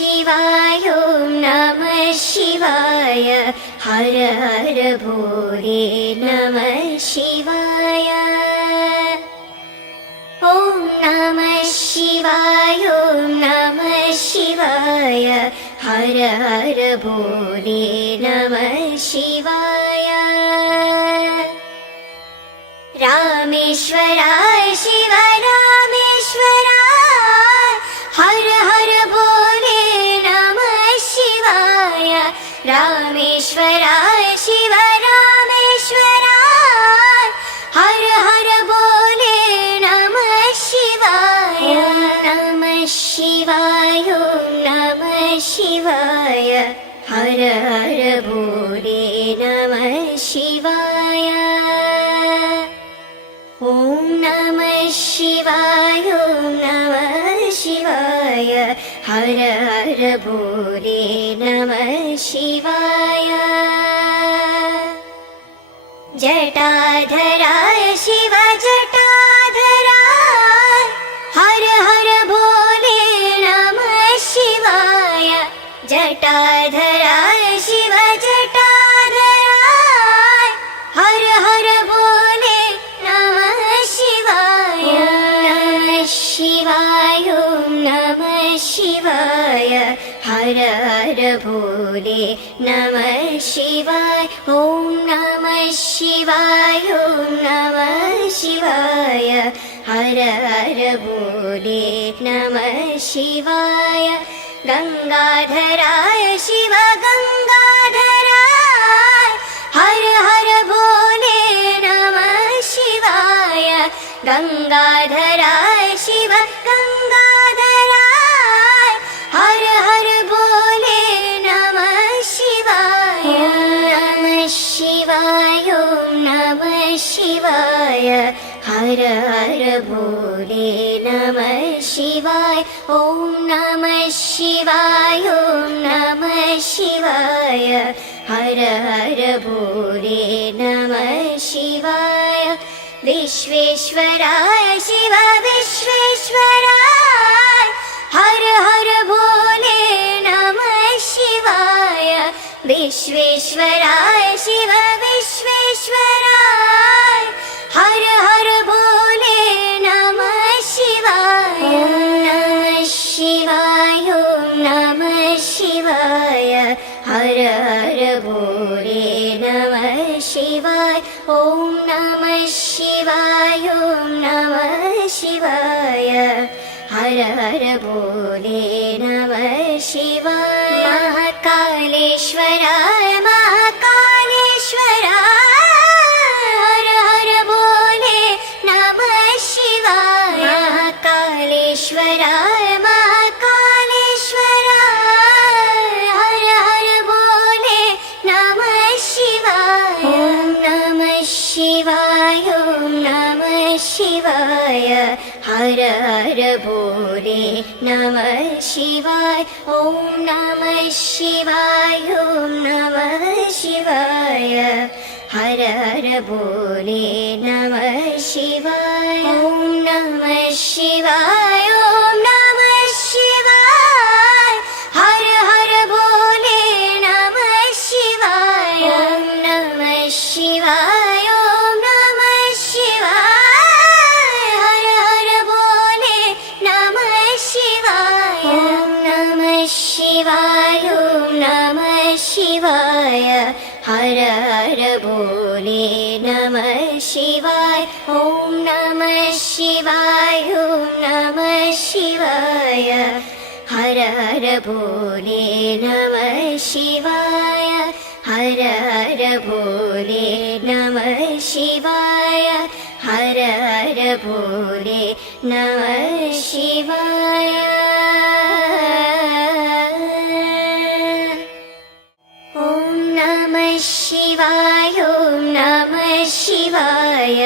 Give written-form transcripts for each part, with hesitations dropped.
शिवाय ॐ नमः शिवाय हर हर भोले नमः शिवाय ॐ नमः शिवाय ॐ नमः शिवाय हर हर भोले नमः शिवाय रामेश्वराय शिव रामेश्वराय हर हर भोले नमः शिवाय रामेश्वराय शिव रामेश्वराय हर हर भोले नमः शिवाय नमः शिवाय ॐ नमः शिवाय हर हर भोले नमः शिवाय ॐ नमः शिवाय ॐ नमः शिवाय हर हर भोले नमः शिवाय जटाधराय शिव जटाधराय हर हर भोले नमः शिवाय जटाधराय शिव जटाधराय हर हर भोले नमः शिवाय नमः शिवाय ॐ नमः शिवाय हर हर भोले नमः शिवाय ॐ नमः शिवाय ॐ नमः शिवाय हर हर भोले नमः शिवाय गंगाधराय शिव गंगाधराय हर हर भोले नमः शिवाय गंगाधराय शिव गंगाधराय हर हर भोले नमः शिवाय नमः शिवाय ॐ नमः शिवाय हर हर भोले नमः शिवाय ॐ नमः शिवाय ॐ नमः शिवाय हर हर भोले नमः शिवाय विश्वेश्वराय शिव विश्वेश्वराय हर हर भोले नमः शिवाय विश्वेश्वराय शिव विश्वेश्वराय हर हर भोले नमः शिवाय नमः शिवाय ॐ नमः शिवाय हर हर भोले नमः शिवाय ॐ नमः शिवाय ॐ नमः शिवाय हर हर भोले नमः शिवाय महाकालेश्वराय महाकालेश्वराय हर हर भोले नमः शिवाय महाकालेश्वराय महाकालेश्वराय हर हर भोले नमः शिवाय ॐ नमः शिवाय ॐ नमः शिवाय हर हर भोले नमः शिवाय ॐ नमः शिवाय ॐ नमः शिवाय हर हर भोले नमः शिवाय ॐ नमः शिवाय ॐ नमः शिवाय हर हर भोले नमः शिवाय ॐ नमः शिवाय ॐ नमः शिवाय हर हर भोले नमः शिवाय ॐ नमः शिवाय ॐ नमः शिवाय हर हर भोले नमः शिवाय ॐ नमः शिवाय ॐ नमः शिवाय हर हर भोले नमः शिवाय हर हर भोले नमः शिवाय हर हर भोले नमः शिवाय ॐ नमः शिवाय ॐ नमः शिवाय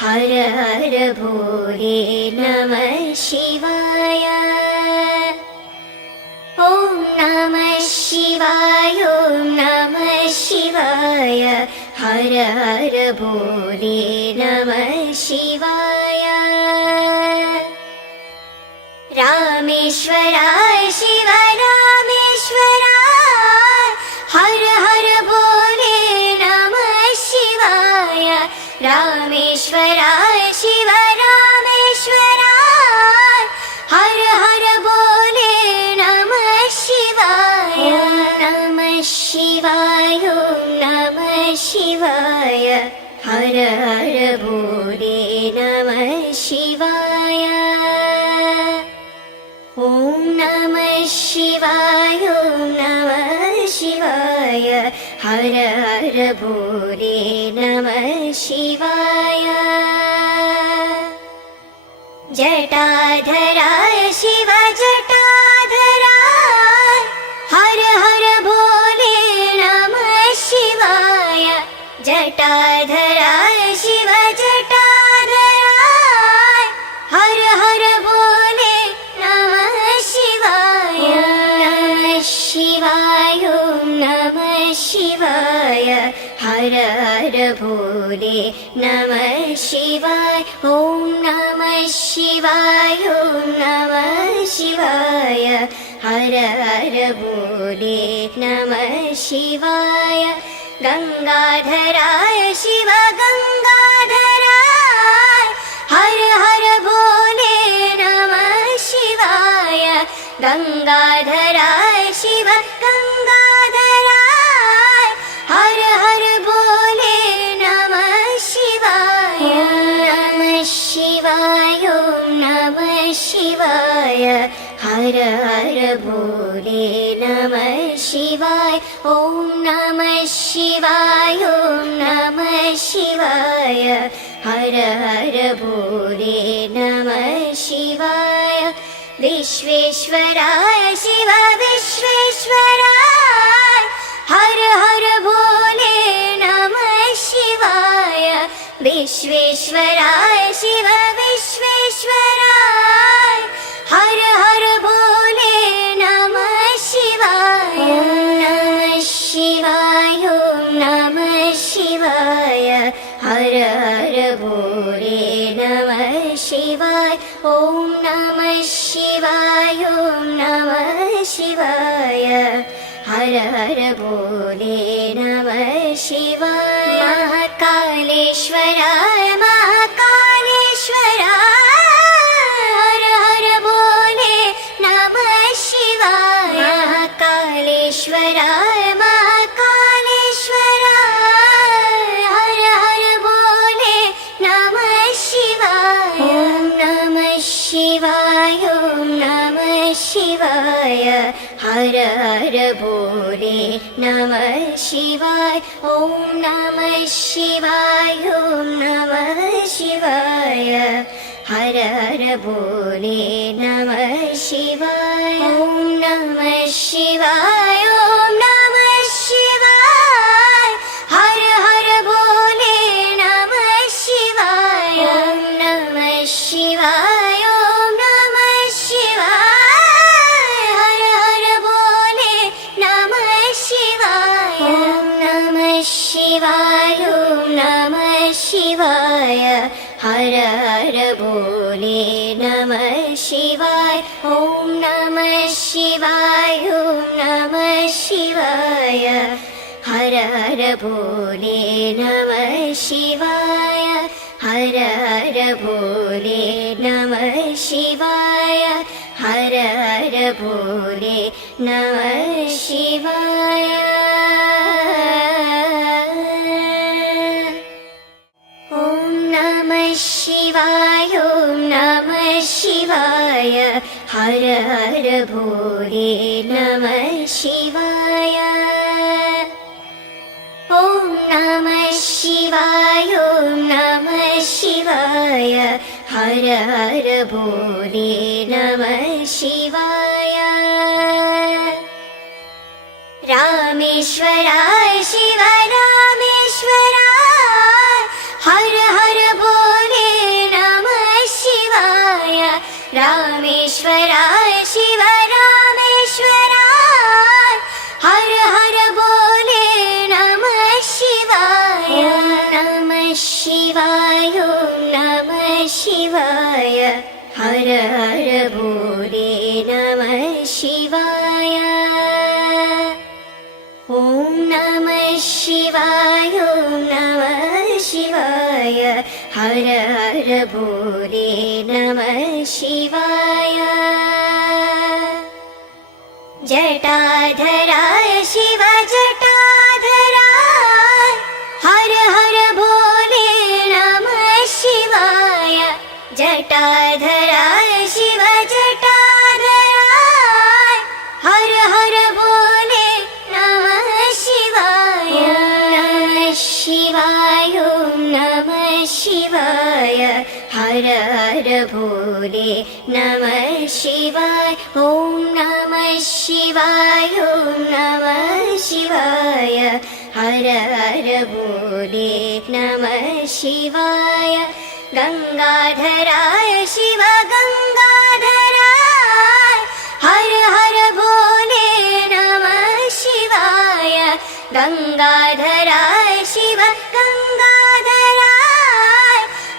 हर हर भोले नमः शिवाय ॐ नमः शिवाय ॐ नमः शिवाय हर हर भोले नमः शिवाय रामेश्वराय शिव रामेश्वराय ॐ नमः शिवाय ॐ नमः शिवाय हर हर भोले नमः शिवाय जटाधराय शिव जटाधराय हर हर भोले नमः शिवाय जटाधराय शिव जटाधराय हर हर भोले नमः शिवाय नमः शिवाय ॐ नमः शिवाय हर हर भोले नमः शिवाय ॐ नमः शिवाय ॐ नमः शिवाय हर हर भोले नमः शिवाय गंगाधराय शिव गंगाधराय हर हर भोले नमः शिवाय गंगाधराय शिव गंगाधराय हर हर भोले नमः शिवाय नमः शिवाय ॐ नमः शिवाय हर हर भोले नमः शिवाय ॐ नमः शिवाय ॐ नमः शिवाय हर हर भोले नमः शिवाय विश्वेश्वराय शिव विश्वेश्वराय हर हर भोले नमः शिवाय विश्वेश्वराय शिव विश्वेश्वराय हर हर भोले नमः शिवाय नमः शिवाय ॐ नमः शिवाय हर हर भोले नमः शिवाय ॐ नमः शिवाय ॐ नमः शिवाय हर हर भोले नमः शिवाय महाकालेश्वराय महाकालेश्वराय हर हर भोले नमः शिवाय महाकालेश्वराय महाकालेश्वराय हर हर भोले नमः शिवाय ॐ नमः शिवाय ॐ नमः शिवाय हर हर भोले नमः शिवाय ॐ नमः शिवाय ॐ नमः शिवाय हर हर भोले नमः शिवाय ॐ नमः शिवाय ॐ नमः शिवाय हर हर भोले नमः शिवाय ॐ नमः शिवाय ॐ नमः शिवाय हर हर भोले नमः शिवाय ॐ नमः शिवाय ॐ नमः शिवाय हर हर भोले नमः शिवाय ॐ नमः शिवाय ॐ नमः शिवाय हर हर भोले नमः शिवाय हर हर भोले नमः शिवाय हर हर भोले नमः शिवाय ॐ नमः शिवाय ॐ नमः शिवाय हर हर भोले नमः शिवाय ॐ नमः शिवाय ॐ नमः शिवाय हर हर भोले नमः शिवाय रामेश्वराय शिव रामेश्वराय हर हर भोले नमः शिवाय रामेश्वराय शिव रामेश्वराय हर हर भोले नमः शिवाय नमः शिवाय ॐ नमः शिवाय हर हर भोले नमः शिवाय ॐ नमः शिवाय ॐ नमः शिवाय हर हर भोले नमः शिवाय जटाधराय शिव जटाधराय हर हर भोले नमः शिवाय जटाधराय शिव जटाधराय ॐ नमः शिवाय ॐ नमः शिवाय हर हर भोले नमः शिवाय गंगाधराय शिव गंगाधराय हर हर भोले नमः शिवाय गंगाधराय शिव गंगाधराय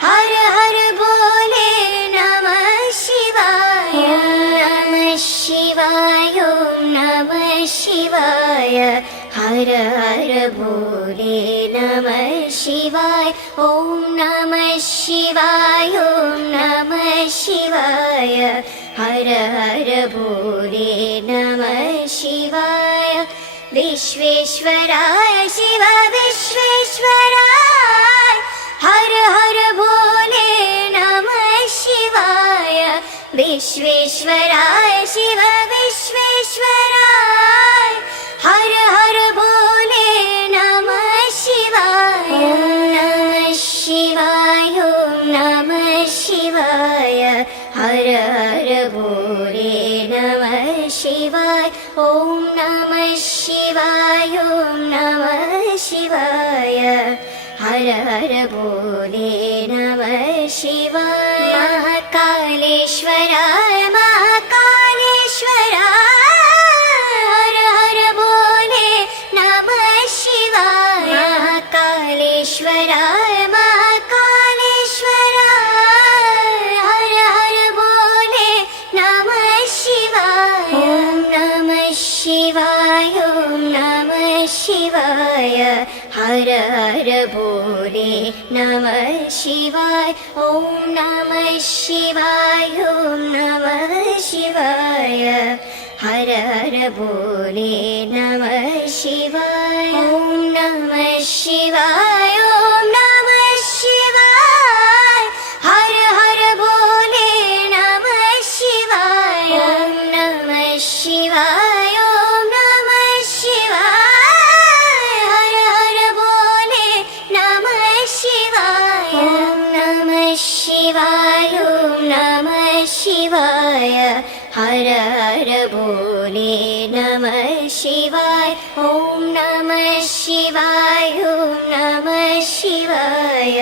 हर हर भोले नमः शिवाय नमः शिवाय नमः शिवाय हर हर भोले नमः शिवाय ॐ नमः शिवाय ॐ नमः शिवाय हर हर भोले नमः शिवाय विश्वेश्वराय शिव विश्वेश्वराय हर हर भोले नमः शिवाय विश्वेश्वराय शिव विश्वेश्वराय हर हर भोले नमः शिवाय नमः शिवाय नमः शिवाय हर हर भोले नमः शिवाय ॐ नमः शिवाय नमः शिवाय हर हर भोले नमः शिवाय महाकालेश्वराय महाकालेश्वराय हर हर भोले नमः शिवाय महाकालेश्वराय महाकालेश्वराय हर हर भोले नमः शिवाय ॐ नमः शिवाय नमः शिवाय हर हर भोले नमः शिवाय ॐ नमः शिवाय नमः शिवाय हर हर भोले नमः शिवाय ॐ नमः शिवाय नमः शिवाय हर हर भोले नमः शिवाय ॐ नमः शिवाय नमः शिवाय हर हर भोले नमः शिवाय ॐ नमः शिवाय नमः शिवाय हर हर भोले नमः शिवाय ॐ नमः शिवाय नमः शिवाय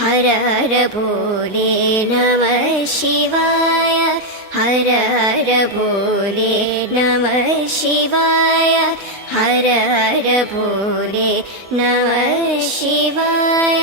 हर हर भोले नमः शिवाय हर हर भोले नमः शिवाय हर हर भोले नमः शिवाय।